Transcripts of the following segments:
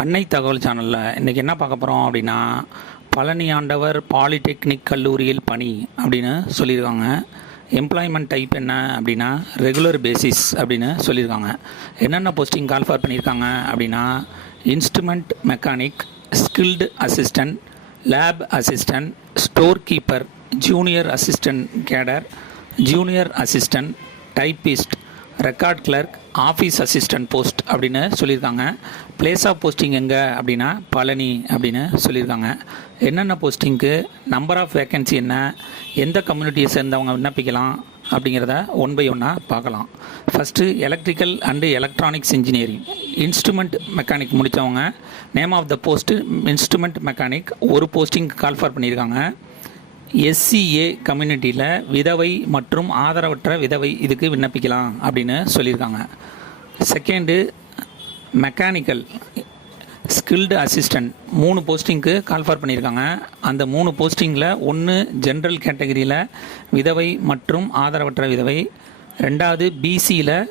அன்னை தகவல் சேனலில் இன்றைக்கி என்ன பார்க்க போகிறோம் அப்படின்னா பழனி ஆண்டவர் பாலிடெக்னிக் கல்லூரியில் பணி அப்படின்னு சொல்லியிருக்காங்க. எம்ப்ளாய்மெண்ட் டைப் என்ன அப்படின்னா ரெகுலர் பேசிஸ் அப்படின்னு சொல்லியிருக்காங்க. என்னென்ன போஸ்டிங் கால்ஃபார் பண்ணியிருக்காங்க அப்படின்னா instrument mechanic skilled assistant lab assistant store keeper junior assistant cadre junior assistant typist record clerk office assistant post அப்படின்னு சொல்லியிருக்காங்க. பிளேஸ் ஆஃப் போஸ்டிங் எங்கே அப்படின்னா பழனி அப்படின்னு சொல்லியிருக்காங்க. என்னென்ன போஸ்டிங்க்கு நம்பர் ஆஃப் வேக்கன்சி என்ன எந்த கம்யூனிட்டியை சேர்ந்தவங்க விண்ணப்பிக்கலாம் அப்படிங்கிறத ஒன் பை ஒன்னாக பார்க்கலாம். First electrical and electronics engineering instrument mechanic முடித்தவங்க name of the post instrument mechanic ஒரு போஸ்டிங் கால்ஃபர் பண்ணியிருக்காங்க. எஸ்சிஏ கம்யூனிட்டியில் விதவை மற்றும் ஆதரவற்ற விதவை இதுக்கு விண்ணப்பிக்கலாம் அப்படின்னு சொல்லியிருக்காங்க. செகண்டு மெக்கானிக்கல் ஸ்கில்டு அசிஸ்டன்ட் மூணு போஸ்டிங்க்கு கால்ஃபார் பண்ணியிருக்காங்க. அந்த மூணு போஸ்டிங்கில் ஒன்று ஜென்ரல் கேட்டகரியில் விதவை மற்றும் ஆதரவற்ற விதவை. ரெண்டாவது பிசியில்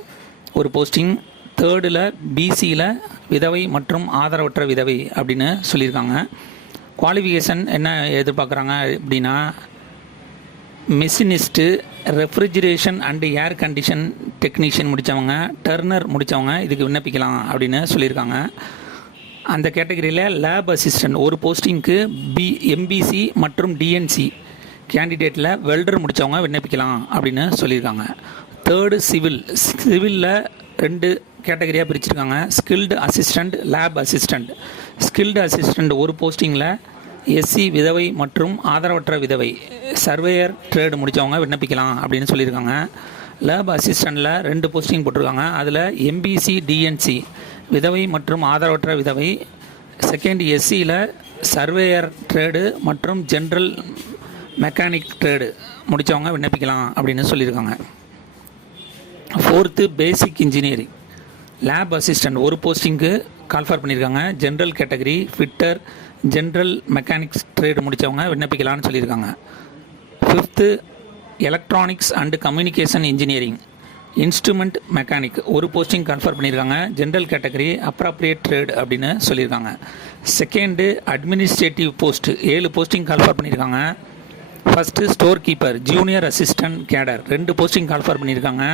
ஒரு போஸ்டிங் தேர்டில் பிசியில் விதவை மற்றும் ஆதரவற்ற விதவை அப்படின்னு சொல்லியிருக்காங்க. குவாலிஃபிகேஷன் என்ன எதிர்பார்க்குறாங்க அப்படின்னா machinist refrigeration and air condition technician முடித்தவங்க டர்னர் முடித்தவங்க இதுக்கு விண்ணப்பிக்கலாம் அப்படின்னு சொல்லியிருக்காங்க. அந்த கேட்டகரியில் லேப் அசிஸ்டன்ட் ஒரு போஸ்டிங்க்கு பி எம்பிசி மற்றும் டிஎன்சி கேண்டிடேட்டில் வெல்டர் முடித்தவங்க விண்ணப்பிக்கலாம் அப்படின்னு சொல்லியிருக்காங்க. தேர்டு சிவில் சிவிலில் ரெண்டு கேட்டகரியாக பிரிச்சிருக்காங்க. Skilled assistant lab assistant skilled assistant ஒரு போஸ்டிங்கில் எஸ்சி விதவை மற்றும் ஆதரவற்ற விதவை. சர்வேயர் ட்ரேடு முடித்தவங்க விண்ணப்பிக்கலாம் அப்படின்னு சொல்லியிருக்காங்க. லேப் அசிஸ்டண்ட்டில் ரெண்டு போஸ்டிங் போட்டிருக்காங்க. அதில் எம்பிசி டிஎன்சி விதவை மற்றும் ஆதரவற்ற விதவை. செகண்ட் எஸ்சியில் சர்வேயர் ட்ரேடு மற்றும் ஜென்ரல் மெக்கானிக் ட்ரேடு முடித்தவங்க விண்ணப்பிக்கலாம் அப்படின்னு சொல்லியிருக்காங்க. Fourth basic engineering lab assistant ஒரு போஸ்டிங்க்கு கால்ஃபார் பண்ணியிருக்காங்க. General category fitter general mechanics trade முடித்தவங்க விண்ணப்பிக்கலான்னு சொல்லியிருக்காங்க. Fifth electronics and communication engineering instrument mechanic ஒரு போஸ்டிங் கன்ஃபர் பண்ணியிருக்காங்க. ஜென்ரல் கேட்டகரி அப்ராப்ரியேட் ட்ரேட் அப்படின்னு சொல்லியிருக்காங்க. செகண்டு அட்மினிஸ்ட்ரேட்டிவ் போஸ்ட் ஏழு போஸ்டிங் கால்ஃபர் பண்ணியிருக்காங்க. First store keeper junior assistant cadre ரெண்டு போஸ்டிங் கால்ஃபர் பண்ணியிருக்காங்க.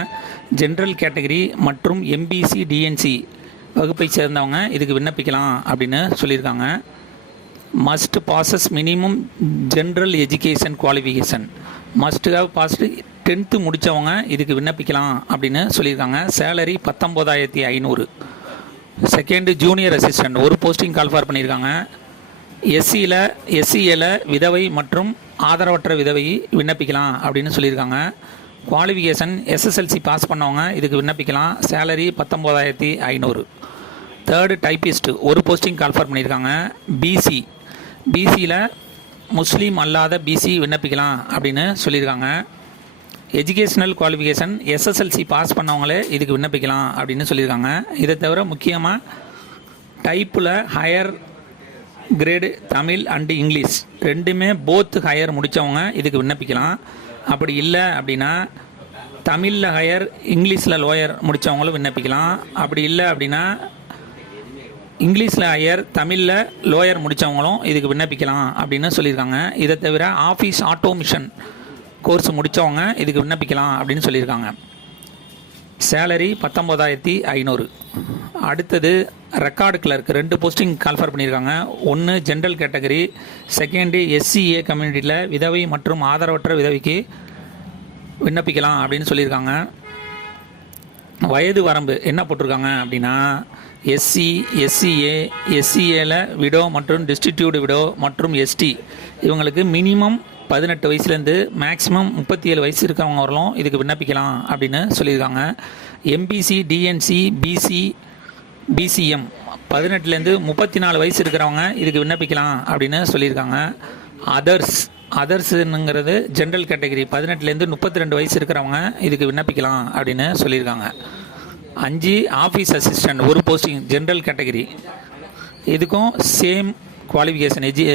ஜென்ரல் கேட்டகரி மற்றும் எம்பிசி டிஎன்சி வகுப்பை சேர்ந்தவங்க இதுக்கு விண்ணப்பிக்கலாம் அப்படின்னு சொல்லியிருக்காங்க. Must passes minimum general education qualification must have passed tenth முடித்தவங்க இதுக்கு விண்ணப்பிக்கலாம் அப்படின்னு சொல்லியிருக்காங்க. சேலரி பத்தொம்போதாயிரத்தி ஐநூறு. செகண்டு ஜூனியர் அசிஸ்டன்ட் ஒரு போஸ்டிங் கால்ஃபார் பண்ணியிருக்காங்க. எஸ்சியில் எஸ்சிஏல விதவை மற்றும் ஆதரவற்ற விதவை விண்ணப்பிக்கலாம் அப்படின்னு சொல்லியிருக்காங்க. குவாலிஃபிகேஷன் எஸ்எஸ்எல்சி பாஸ் பண்ணவங்க இதுக்கு விண்ணப்பிக்கலாம். சேலரி பத்தொம்போதாயிரத்தி ஐநூறு. தேர்டு டைப்பிஸ்ட் ஒரு போஸ்டிங் கால்ஃபர் பண்ணியிருக்காங்க. பிசி பிசியில் முஸ்லீம் அல்லாத பிசி விண்ணப்பிக்கலாம் அப்படின்னு சொல்லியிருக்காங்க. எஜுகேஷ்னல் குவாலிஃபிகேஷன் எஸ்எஸ்எல்சி பாஸ் பண்ணவங்களே இதுக்கு விண்ணப்பிக்கலாம் அப்படின்னு சொல்லியிருக்காங்க. இதை தவிர முக்கியமாக டைப்பில் higher grade Tamil and English. ரெண்டுமே போத் ஹையர் முடித்தவங்க இதுக்கு விண்ணப்பிக்கலாம். அப்படி இல்லை அப்படின்னா தமிழில் ஹையர் இங்கிலீஷில் லோயர் முடித்தவங்களும் விண்ணப்பிக்கலாம். அப்படி இல்லை அப்படின்னா இங்கிலீஷில் ஹையர் தமிழில் லோயர் முடித்தவங்களும் இதுக்கு விண்ணப்பிக்கலாம் அப்படின்னு சொல்லியிருக்காங்க. இதை தவிர ஆஃபீஸ் ஆட்டோமிஷன் கோர்ஸ் முடித்தவங்க இதுக்கு விண்ணப்பிக்கலாம் அப்படின்னு சொல்லியிருக்காங்க. சேலரி பத்தொம்போதாயிரத்தி ஐநூறு. அடுத்தது ரெக்கார்டு கிளர்க் ரெண்டு போஸ்டிங் கால்ஃபர் பண்ணியிருக்காங்க. ஒன்று ஜென்ரல் கேட்டகரி செகண்டு எஸ்சிஏ கம்யூனிட்டியில் விதவை மற்றும் ஆதரவற்ற விதவைக்கு விண்ணப்பிக்கலாம் அப்படின்னு சொல்லியிருக்காங்க. வயது வரம்பு என்ன போட்டிருக்காங்க அப்படின்னா எஸ்சி எஸ்சிஏ எஸ்சிஏல விடோ மற்றும் டிஸ்டிடியூடு விடோ மற்றும் எஸ்டி இவங்களுக்கு மினிமம் பதினெட்டு வயசுலேருந்து மேக்ஸிமம் முப்பத்தி ஏழு வயசு இருக்கிறவங்க வரலும் இதுக்கு விண்ணப்பிக்கலாம் அப்படின்னு சொல்லியிருக்காங்க. எம்பிசி டிஎன்சி பிசி பிசிஎம் பதினெட்டுலேருந்து முப்பத்தி நாலு வயசு இருக்கிறவங்க இதுக்கு விண்ணப்பிக்கலாம் அப்படின்னு சொல்லியிருக்காங்க. அதர்ஸ் அதர்ஸுங்கிறது ஜென்ரல் கேட்டகரி பதினெட்டுலேருந்து முப்பத்தி ரெண்டு வயசு இருக்கிறவங்க இதுக்கு விண்ணப்பிக்கலாம் அப்படின்னு சொல்லியிருக்காங்க. அஞ்சு ஆஃபீஸ் அசிஸ்டன்ட் ஒரு போஸ்டிங் ஜென்ரல் கேட்டகரி இதுக்கும் சேம் குவாலிஃபிகேஷன் எஜி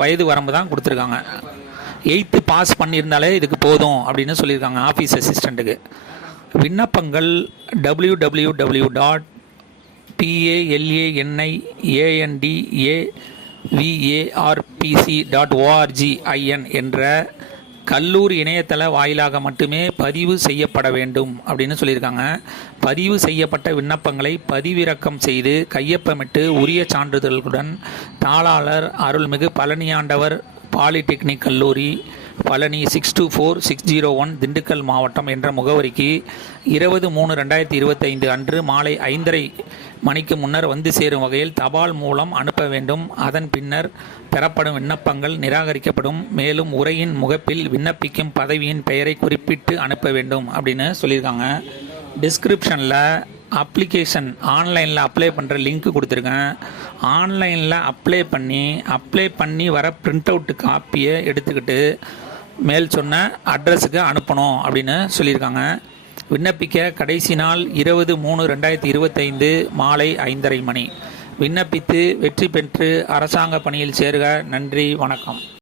வயது வரம்பு தான் கொடுத்துருக்காங்க. எயித்து பாஸ் பண்ணியிருந்தாலே இதுக்கு போதும் அப்படின்னு சொல்லியிருக்காங்க ஆஃபீஸ் அசிஸ்டண்ட்டுக்கு விண்ணப்பங்கள் W W W dot PALANI AND VARPC dot ORG IN என்ற கல்லூரி இணையதள வாயிலாக மட்டுமே பதிவு செய்யப்பட வேண்டும் அப்படின்னு சொல்லியிருக்காங்க. பதிவு செய்யப்பட்ட விண்ணப்பங்களை பதிவிறக்கம் செய்து கையொப்பமிட்டு உரிய சான்றிதழ்களுடன் தாளாளர் அருள்மிகு பழனியாண்டவர் பாலிடெக்னிக் கல்லூரி Palani six two four six zero one Dindigul மாவட்டம் என்ற முகவரிக்கு இருபது மூணு ரெண்டாயிரத்தி இருபத்தைந்து அன்று மாலை ஐந்தரை மணிக்கு முன்னர் வந்து சேரும் வகையில் தபால் மூலம் அனுப்ப வேண்டும். அதன் பின்னர் பெறப்படும் விண்ணப்பங்கள் நிராகரிக்கப்படும். மேலும் உரையின் முகப்பில் விண்ணப்பிக்கும் பதவியின் பெயரை குறிப்பிட்டு அனுப்ப வேண்டும் அப்படின்னு சொல்லியிருக்காங்க. டிஸ்கிரிப்ஷனில் அப்ளிகேஷன் ஆன்லைனில் அப்ளை பண்ணுற லிங்க் கொடுத்துருக்கேன். ஆன்லைனில் அப்ளை பண்ணி அப்ளை பண்ணி வர பிரிண்ட் அவுட்டு காப்பியை எடுத்துக்கிட்டு மேல் சொன்ன அட்ரஸுக்கு அனுப்பணும் அப்படின்னு சொல்லியிருக்காங்க. விண்ணப்பிக்க கடைசி நாள் இருபது மூணு ரெண்டாயிரத்தி இருபத்தைந்து மாலை ஐந்தரை மணி. விண்ணப்பித்து வெற்றி பெற்று அரசாங்க பணியில் சேருக. நன்றி வணக்கம்.